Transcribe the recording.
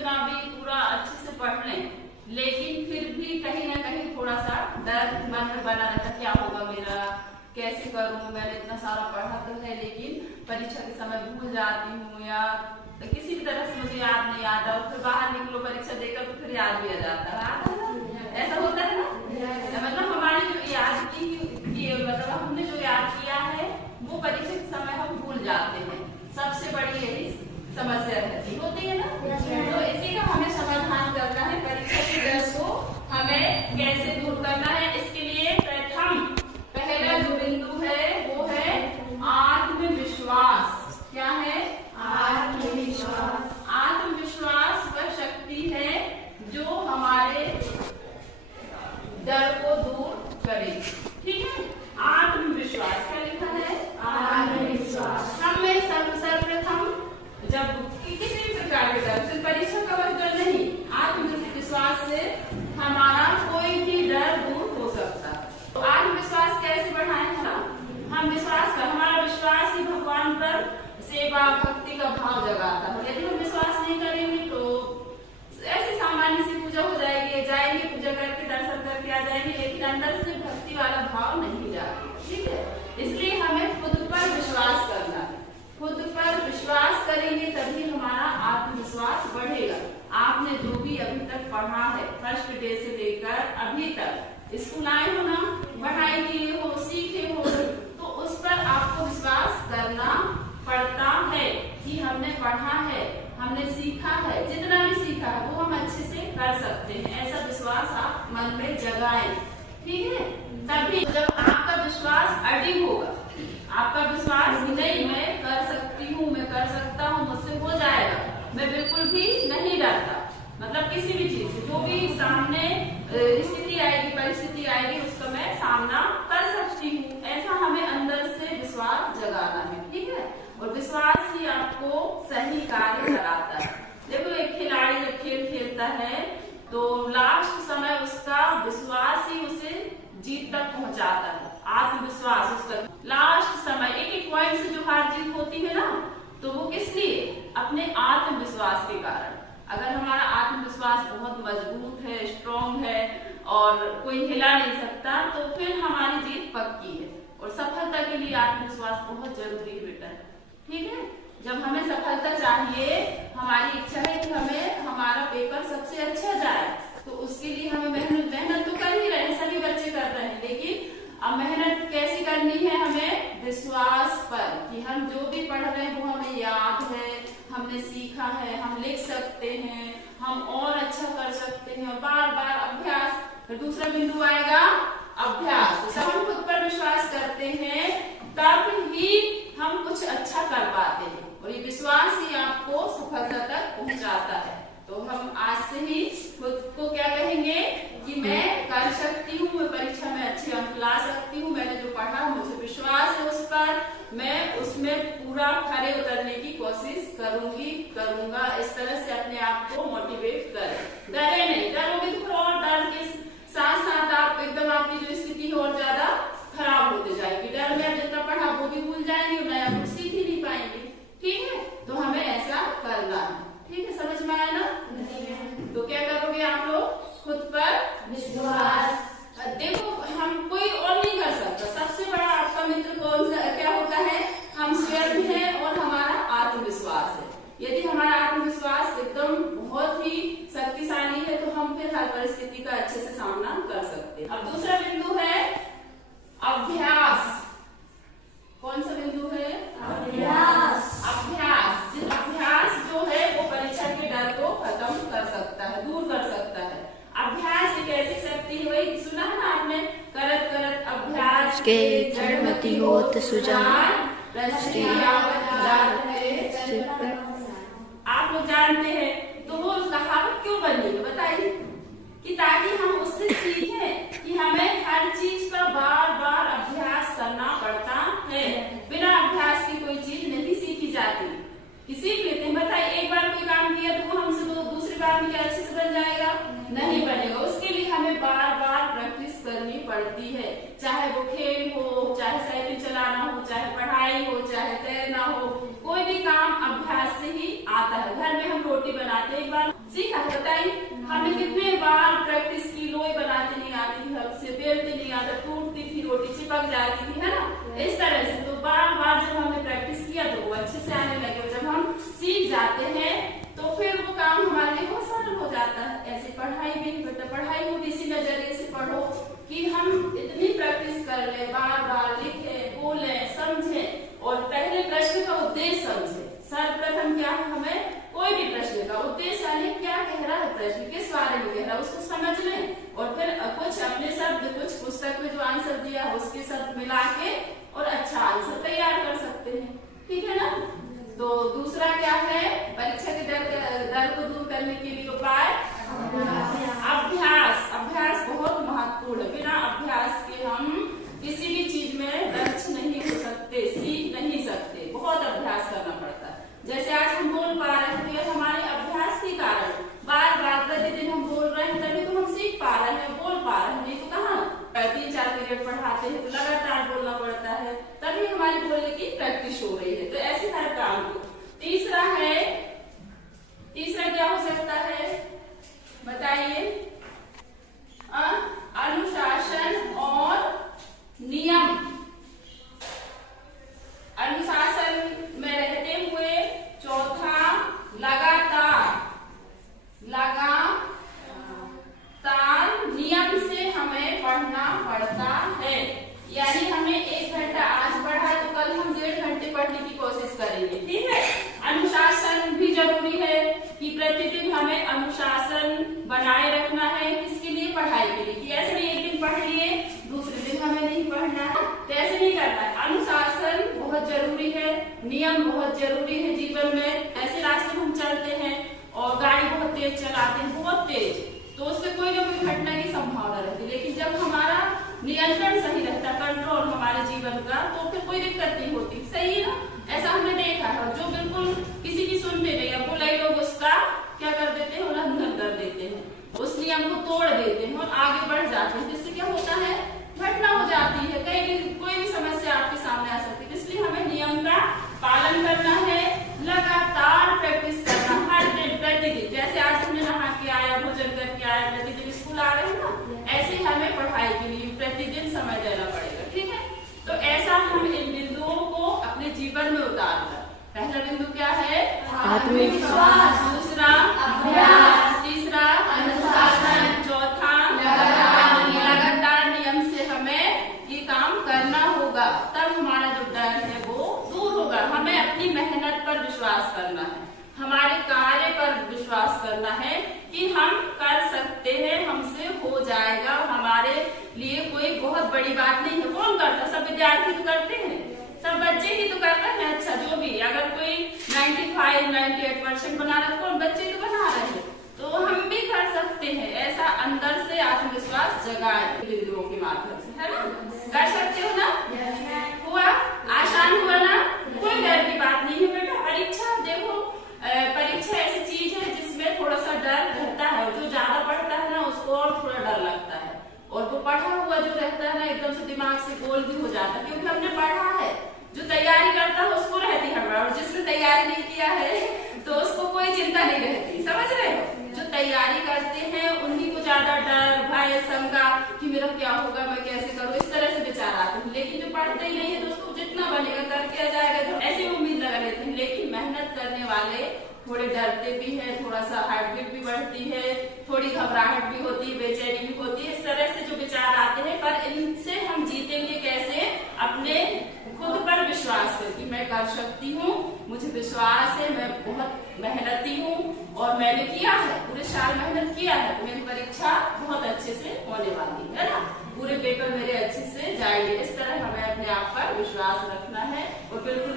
कितना भी पूरा अच्छे से पढ़ लें, लेकिन फिर भी कहीं ना कहीं थोड़ा सा डर मन में बना रहता, क्या होगा मेरा, कैसे करूं, मैंने इतना सारा पढ़ा तो है लेकिन परीक्षा के समय भूल जाती हूँ या किसी भी तरह से मुझे याद नहीं आता, और फिर बाहर निकलो परीक्षा देकर तो फिर याद भी आ जाता है। ऐसा होता है ना, मतलब हमारी जो याद की मतलब हमने जो याद किया है वो परीक्षा के समय हम भूल जाते हैं। सबसे बड़ी यही समस्या रहती होती है ना। तो इसी का हमें समाधान करना है, परीक्षा के डर को हमें कैसे दूर करना है। इसके लिए प्रथम पहला जो बिंदु है वो है आत्मविश्वास। क्या है? आत्मविश्वास। आत्मविश्वास वह शक्ति है जो हमारे डर को दूर करे। ठीक है, आत्मविश्वास क्या लिखा है? आत्मविश्वास। हमें सर्वप्रथम जब किसी भी प्रकार के डर, सिर्फ परीक्षा का वह डर नहीं, आत्मविश्वास से हमारा कोई भी डर दूर हो सकता है। तो आत्मविश्वास कैसे बढ़ाएं? हम विश्वास का, हमारा विश्वास ही भगवान पर सेवा भक्ति का भाव जगाता है। यदि हम विश्वास नहीं करेंगे तो ऐसी सामान्य सी पूजा हो जाएगी, जाएंगे पूजा करके दर्शन करके आ जाएंगे, लेकिन अंदर से भक्ति वाला भाव नहीं जाएगा। ठीक है, इसलिए हमें खुद पर विश्वास करना है। खुद पर विश्वास करेंगे तभी हमारा आत्मविश्वास बढ़ेगा। आपने जो भी अभी तक पढ़ा है, फर्स्ट डे से लेकर अभी तक स्कूल आए हो ना, पढ़ाई किए हो, सीखे हो, तो उस पर आपको विश्वास करना पड़ता है कि हमने पढ़ा है, हमने सीखा है, जितना भी सीखा है वो हम अच्छे से कर सकते हैं। ऐसा विश्वास आप मन में जगाएं। ठीक है, तभी जब आपका विश्वास अडिग होगा, आपका विश्वास नहीं मैं कर सकती हूँ, मैं कर सकता हूँ, मुझसे हो जाएगा, मैं बिल्कुल भी नहीं डरता, मतलब किसी भी चीज से जो भी सामने स्थिति आएगी, परिस्थिति आएगी, उसका मैं सामना कर सकती हूँ, ऐसा हमें अंदर से विश्वास जगाना है। ठीक है, और विश्वास ही आपको सही कार्य कराता है। देखो, एक खिलाड़ी जब खेल खेलता है तो लास्ट समय उसका विश्वास ही उसे जीत तक पहुंचाता है। आत्मविश्वास उसका लास्ट समय एक पॉइंट से जो हार जीत होती है ना, तो वो किस लिए? अपने आत्मविश्वास के कारण। अगर हमारा आत्मविश्वास बहुत मजबूत है, स्ट्रॉन्ग है और कोई हिला नहीं सकता, तो फिर हमारी जीत पक्की है। और सफलता के लिए आत्मविश्वास बहुत जरूरी है बेटा। ठीक है, जब हमें सफलता चाहिए, हमारी इच्छा है कि हमें हमारा पेपर सबसे अच्छा जाए, तो उसके लिए हमें मेहनत तो कर ही रहे हैं, सभी बच्चे कर रहे हैं, लेकिन अब मेहनत कैसी करनी है? हमें विश्वास पर कि हम जो भी पढ़ रहे हैं वो हमें याद है, हमने सीखा है, हम लिख सकते हैं, हम और अच्छा कर सकते हैं, और बार बार अभ्यास। फिर दूसरा बिंदु आएगा अभ्यास। जब हम खुद पर विश्वास करते हैं तब ही हम कुछ अच्छा कर पाते हैं, और ये विश्वास ही आपको सफलता तक पहुंचाता है। तो हम आज से ही खुद को क्या कहेंगे कि मैं कर सकती हूँ, मैं परीक्षा में अच्छे अंक ला सकती हूँ, मैंने जो पढ़ा मुझे विश्वास है उस पर, मैं उसमें पूरा खरे उतरने की कोशिश करूंगा। इस तरह से अपने आप को मोटिवेट करें। डरे नहीं, डरोगे तो और डर के साथ साथ आप एकदम आपकी जो स्थिति है और ज्यादा खराब होते जाएगी। डर में जितना पढ़ा वो भी भूल जाएंगे और नया कुछ सीख ही नहीं पाएंगे। ठीक है, तो हमें ऐसा करना है। ठीक है, समझ में आया ना? तो क्या करोगे आप लोग? खुद पर विश्वास। देखो, हम कोई और नहीं कर सकता, सबसे बड़ा आपका मित्र कौन सा क्या होता है? हम स्वयं हैं और हमारा आत्मविश्वास है। यदि हमारा आत्मविश्वास एकदम बहुत ही शक्तिशाली है तो हम फिर हर परिस्थिति का अच्छे से सामना कर सकते हैं। अब दूसरा बिंदु है अभ्यास। कौन सा बिंदु है? अभ्यास। अभ्यास जो है वो परीक्षा के डर को खत्म कर सकता है, दूर कर सकता है। अभ्यास एक ऐसी शक्ति है, वही सुना है ना आपने, करत करत अभ्यास के जड़मति होत सुजान। आप लोग जानते हैं, तो वो कहावत क्यों बनी है बताइए? कि ताकि हम उससे सीखें कि हमें हर चीज का बार बार अभ्यास करना पड़ता है। बिना अभ्यास की कोई चीज नहीं सीखी जाती। कि सीख लेते हैं, बताइए, एक बार कोई काम किया तो वो हमसे दूसरी बार में क्या अच्छे से बन जाएगा? नहीं बनेगा। उसके लिए हमें बार बार प्रैक्टिस करनी पड़ती है, चाहे वो खेल हो, चाहे साइकिल चलाना हो, चाहे पढ़ाई हो, चाहे तैरना हो, कोई भी काम अभ्यास से ही आता है। घर में हम रोटी बनाते हैं, एक बार सीखा है, बताइए हमें कितने बार प्रैक्टिस की, लोई बनाते नहीं आती थी, हमसे बेलते नहीं आता, टूटती थी रोटी, चिपक जाती थी, है ना, इस तरह से। तो बार बार जब हमने प्रैक्टिस किया तो वो अच्छे से आने लगे। जब हम सीख जाते हैं तो फिर वो काम हमारे लिए बहुत सरल हो जाता है। ऐसे पढ़ाई भी बेटा, पढ़ाई को भी इसी नजरिए से पढ़ो कि हम इतनी प्रैक्टिस कर ले, बार बार लिखे, बोले, समझे, और पहले प्रश्न का उद्देश्य समझे। सर्वप्रथम क्या है, हमें कोई भी प्रश्न का उद्देश्य यानी क्या कह रहा है प्रश्न, किस बारे में कह रहा है, उसको समझ लें और फिर कुछ अपने शब्द, कुछ पुस्तक में जो आंसर दिया है उसके शब्द मिला के और अच्छा आंसर तैयार कर सकते हैं। ठीक है ना। तो दूसरा क्या है, परीक्षा के डर को दूर करने के लिए उपाय अभ्यास। अभ्यास बहुत महत्वपूर्ण है। बिना अभ्यास के हम किसी भी चीज में दक्ष नहीं हो सकते, सीख नहीं सकते, बहुत अभ्यास करना पड़ता है। जैसे आज हम बोल पा रहे हैं तो हमारे अभ्यास के कारण, बार बार प्रतिदिन हम बोल रहे हैं तभी तो हम सीख पा रहे हैं, बोल पा रहे हैं, नहीं तो कहाँ। 3-4 पीरियड पढ़ाते हैं तो लगातार बोलना पड़ता है, तभी हमारी बोलने की प्रैक्टिस हो रही है। तो ऐसे हर काम को। तीसरा क्या हो सकता है बताइए, अनुशासन और नियम। अनुशासन में रहते हुए। चौथा लगातार नियम से हमें पढ़ना पड़ता है। यानी हमें 1 घंटा आज पढ़ा तो कल हम 1.5 घंटे पढ़ने की कोशिश करेंगे। ठीक है। अनुशासन भी जरूरी है कि प्रतिदिन हमें अनुशासन बनाए रखना है। किसके लिए, पढ़ाई के लिए। कि ऐसे नहीं एक दिन पढ़ लिए दूसरे दिन हमें नहीं पढ़ना है, तो ऐसे नहीं करना है। अनुशासन बहुत जरूरी है, नियम बहुत जरूरी है जीवन में। ऐसे रास्ते में हम चलते हैं और गाड़ी बहुत तेज चलाते हैं, बहुत तेज, तो उससे कोई ना कोई घटना की संभावना रहती है। लेकिन जब हमारा नियंत्रण सही रहता, कंट्रोल हमारे जीवन का, तो फिर कोई दिक्कत नहीं होती। सही है ना। ऐसा हमने देखा है। जो बिल्कुल किसी की सुनते नहीं, अब बोला लोग उसका क्या कर देते हैं, उल्लंघन कर देते हैं, उस नियम को तोड़ देते हैं और आगे बढ़ जाते हैं। जिससे क्या होता है, घटना हो जाती है, कहीं भी कोई भी समस्या आपके सामने आ सकती है। इसलिए हमें नियम का पालन करना है, लगातार प्रैक्टिस करना, हर दिन प्रतिदिन। जैसे आज हमने नहा के आया, भोजन करके आया, प्रतिदिन स्कूल आ रहे हैं ना, ऐसे ही हमें पढ़ाई के लिए प्रतिदिन समय देना पड़ेगा। ठीक है। तो ऐसा हम इन बिंदुओं को अपने जीवन में उतारना। पहला बिंदु क्या है, आत्मविश्वास। दूसरा अभ्यास। तीसरा अनुशासन। चौथा लगातार नियम से हमें ये काम करना होगा, तब हमारा जो डर है वो दूर होगा। हमें अपनी मेहनत पर विश्वास करना है, हमारे कार्य पर विश्वास करना है कि हम कर सकते हैं, हमसे हो जाएगा, हमारे लिए कोई बहुत बड़ी बात नहीं है। कौन करता, सब विद्यार्थी तो करते हैं, सब बच्चे ही तो कर रहे हैं। अच्छा, जो भी अगर कोई 95-98% बना रहा है, कौन, बच्चे तो बना रहे हैं, तो हम भी कर सकते हैं। ऐसा अंदर से आत्मविश्वास जगाए बिंदुओं के माध्यम से, है ना। कर सकते हो ना। हुआ, आसान हुआ ना, कोई डर की बात नहीं है बेटा। परीक्षा देखो, परीक्षा ऐसी चीज है जिसमें थोड़ा सा डर रहता है, और जो ज्यादा पढ़ता है ना उसको और थोड़ा डर लगता है, और वो पढ़ा हुआ जो रहता है ना एकदम से दिमाग से गोल भी हो जाता है, क्योंकि हमने पढ़ा है। जो तैयारी करता है उसको रहती है हड़बड़, और जिसने तैयारी नहीं किया है तो उसको कोई चिंता नहीं रहती। समझ रहे हो। जो तैयारी करते हैं उन्हीं को ज्यादा डर, भय, शंका कि मेरा क्या होगा, मैं कैसे करूँ, इस तरह से विचार आते हैं। लेकिन जो पढ़ते ही नहीं है तो उसको जितना बनेगा करके आ जाएगा, तो ऐसी उम्मीद लगा लेते हैं। लेकिन मेहनत करने वाले थोड़े डरते भी हैं, थोड़ा सा हार्ट बीट भी बढ़ती है, थोड़ी घबराहट भी होती है, बेचैनी भी होती है, इस तरह से जो विचार आते हैं। पर इनसे हम जीतेंगे कैसे, अपने खुद पर विश्वास करके, मैं कर सकती हूँ, मुझे विश्वास है, मैं बहुत मेहनती हूँ और मैंने किया है, पूरे साल मेहनत किया है, तो मेरी परीक्षा बहुत अच्छे से होने वाली है ना, पूरे पेपर मेरे अच्छे से जाएंगे। इस तरह हमें अपने आप पर विश्वास रखना है और बिल्कुल